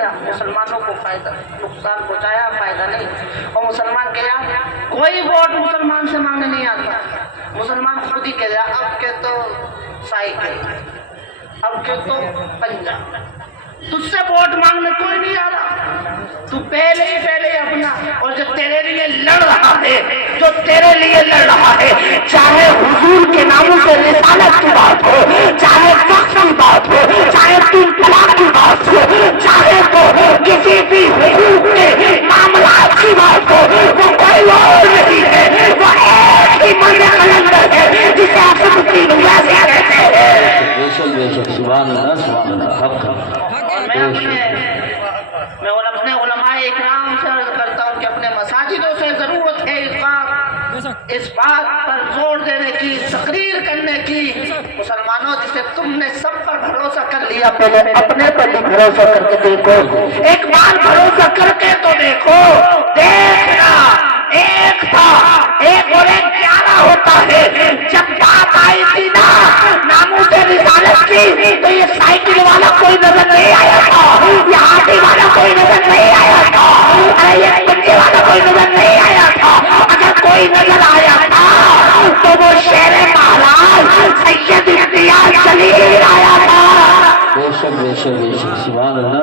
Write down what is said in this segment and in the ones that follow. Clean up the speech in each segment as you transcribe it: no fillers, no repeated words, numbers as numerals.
کیا مسلمانوں کو فائدہ نقصان پہنچایا، فائدہ نہیں. اور مسلمان کہا کوئی ووٹ مسلمان سے مانگنے نہیں آتا. مسلمان خود ہی کہہ اب کے تو سائیکل، اب کے تو پنجا، تجھ سے ووٹ مانگنے کوئی نہیں آ رہا. تو پہلے ہی اپنا، اور جو تیرے لیے لڑ رہا ہے، چاہے حضور کے ناموں سے رسالت کی بات ہو، چاہے وقت کی بات ہو، چاہے تین طلاق کی بات ہو، چاہے تو کسی بھی حقوق کے معاملات کی بات ہو، وہ کوئی اور نہیں ہے، وہ ایک ہی مرد قلندر ہے جسے اسد الدین اویسی کہتے ہیں. بے شک سبحان اللہ حق. میں اپنے علماء اکرام سے عرض کرتا ہوں کہ اپنے مساجدوں سے ضرورت ہے اس بات پر زور دینے کی، تقریر کرنے کی. مسلمانوں جسے تم نے سب پر بھروسہ کر لیا، پہلے اپنے پر بھی بھروسہ کر کے دیکھو. ایک بار بھروسہ کر کے تو دیکھو. دیکھنا ایک تھا، ایک اور ایک پیارا ہوتا ہے. جب بات آئی تھی نا ناموس رسالت کی تو یہ سائیکل والا کوئی نظر نہیں آیا تھا، یہ ہاتھی والا کوئی نظر نہیں آیا تھا، یہ پنجے والا کوئی نظر نہیں آیا تھا. اگر کوئی نظر آیا تھا تو وہ شیر مہاراج سید امتیاز جلیل آیا تھا. بے شک سبحان اللہ.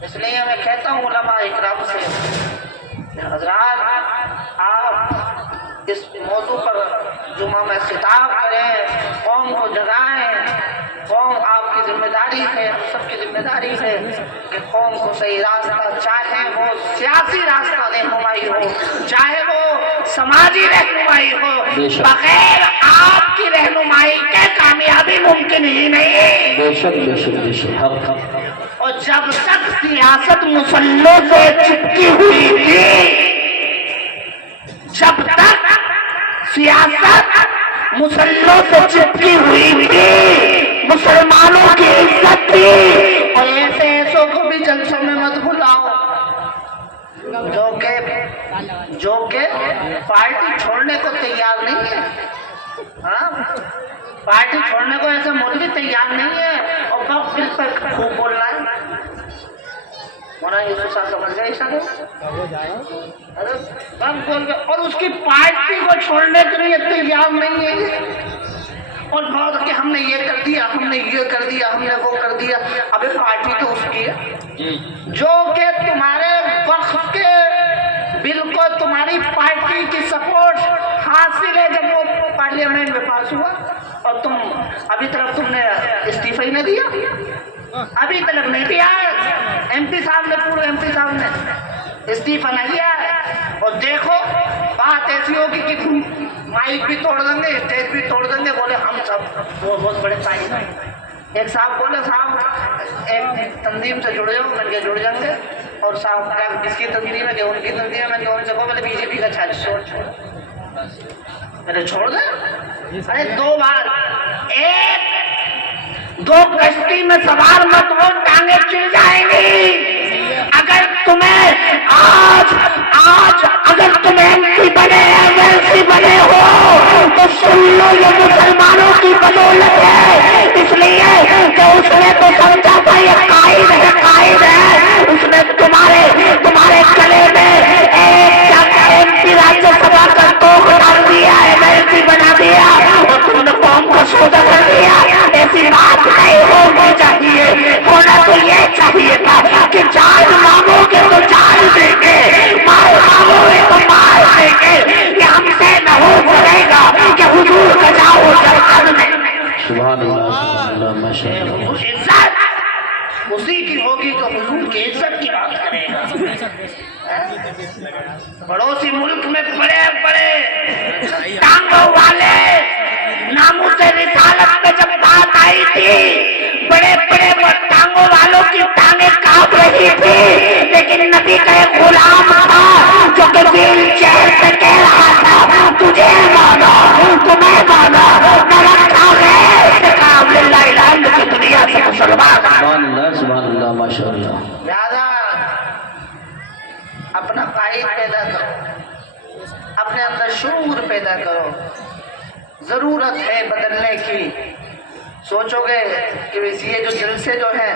اس لیے میں کہتا ہوں علماء اکرام سے، حضرات آپ اس موضوع پر جمعہ میں خطاب کریں، قوم کو جگائیں. قوم آپ کی ذمہ داری ہے، ہم سب کی ذمہ داری ہے کہ قوم کو صحیح راستہ، چاہے وہ سیاسی راستہ رہنمائی ہو، چاہے وہ سماجی رہنمائی ہو، بغیر آپ کی رہنمائی کے کامیابی ممکن ہی نہیں. بے شک حق. اور جب تک سیاست مسلوں سے چپکی ہوئی تھی، جب تک سیاست مسلوں سے چپکی ہوئی تھی، مسلمانوں کی عزت تھی. اور ایسوں کو بھی جلسوں میں مت بلاؤ جو کہ پارٹی چھوڑنے کو تیار نہیں ہے. پارٹی چھوڑنے کو ایسے مولوی تیار نہیں ہے، اور کب پھر پر خوب بولنا ہے. مولانا یوسف صاحب سمجھ گئے اور اس کی پارٹی کو چھوڑنے کے لیے تیار نہیں ہے. اور بہت کہ ہم نے یہ کر دیا، ہم نے یہ کر دیا، ہم نے وہ کر دیا. ابھی پارٹی تو اس کی ہے جو کہ تمہارے وقت کے بل کو تمہاری پارٹی کی سپورٹ حاصل ہے. جب وہ پارلیمنٹ میں پاس ہوا اور ابھی تک تم نے استعفی نہ دیا، ابھی تک نہیں دیا. ایم پی صاحب نے استعفی نہ دیا. اور دیکھو بات ایسی ہوگی کہ مائک بھی توڑ دیں گے، اسٹیج بھی توڑ دیں گے. بولے ہم سب بہت بڑے تاجر ہیں. ایک صاحب بولے صاحب ایک تنظیم سے جڑ جاؤ، میں جڑ جائیں گے. اور صاحب کس کی تنظیم ہے کہ ان کی تنظیم ہے. میں ان سے بولے بی جے پی کا چھوڑ میں چھوڑ دیں. ارے دو بار دو کشتی میں سوار مت ہو، ٹانگیں چل جائیں گی. اگر تمہیں آج اگر تم ایم پی بنے، ایم ایل سی بنے ہو تو سن لو یہ مسلمانوں کی بدولت ہے. اس لیے کہ اس نے تو سمجھا تھا یہ قائد ہے. اس نے تمہارے گلے میں ایک ایم پی راجیہ سبھا کا توق ڈال دیا، ایم ایل سی بنا دیا، اور تم نے قوم کو سودا کر دیا. ایسی بات نہیں ہونی چاہیے. ہونا تو یہ چاہیے تھا کہ جان مانگو گے تو جان دیں گے، مال مانگو گے تو مال دیں گے. یہ ہم سے نہ ہو سکے گا کہ حضور کا جاؤ جرحد میں. سبحان اللہ ماشاءاللہ. عزت اسی کی ہوگی تو حضور کی عزت کی بات کرے گا. پڑوسی ملک میں بڑے ٹانگوں والے ناموس رسالت میں جب بات آئی تھی، بڑے ٹانگوں والوں کی ٹانگیں کانپ رہی تھی. لیکن نبی کا ایک غلام تھا جو کہ ویل چیئر پہ کہہ رہا تھا تجھے مانا تمہیں مانا نہ رکھا غیر سے کام للہ الحمد کی دنیا سے مسلمان. سبحان اللہ ماشاءاللہ. لہذا اپنا قائد پیدا کرو، اپنے اندر شعور پیدا کرو. ضرورت ہے بدلنے کی. سوچو گے کہ یہ جو جلسے جو ہیں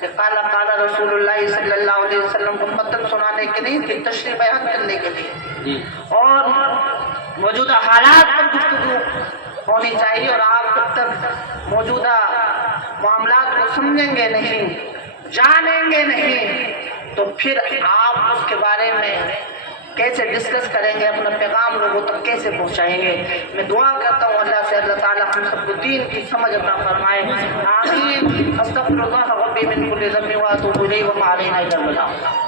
کہ قال قال رسول اللہ صلی اللہ علیہ وسلم کو متن سنانے کے نہیں کہ تشریح بیان کرنے کے لیے، اور موجودہ حالات پر گفتگو ہونی چاہیے، اور آپ جب تک موجودہ معاملات کو سمجھیں گے نہیں، جانیں گے نہیں، تو پھر آپ اس کے بارے میں کیسے ڈسکس کریں گے، اپنا پیغام لوگوں تک کیسے پہنچائیں گے۔ میں دعا کرتا ہوں اللہ سے اللہ تعالیٰ ہم سب کو دین کی سمجھ عطا فرمائے، آمین۔ استغفر اللہ ربی من کل ذنب واتوب الیہ وما علینا الا البلاغ۔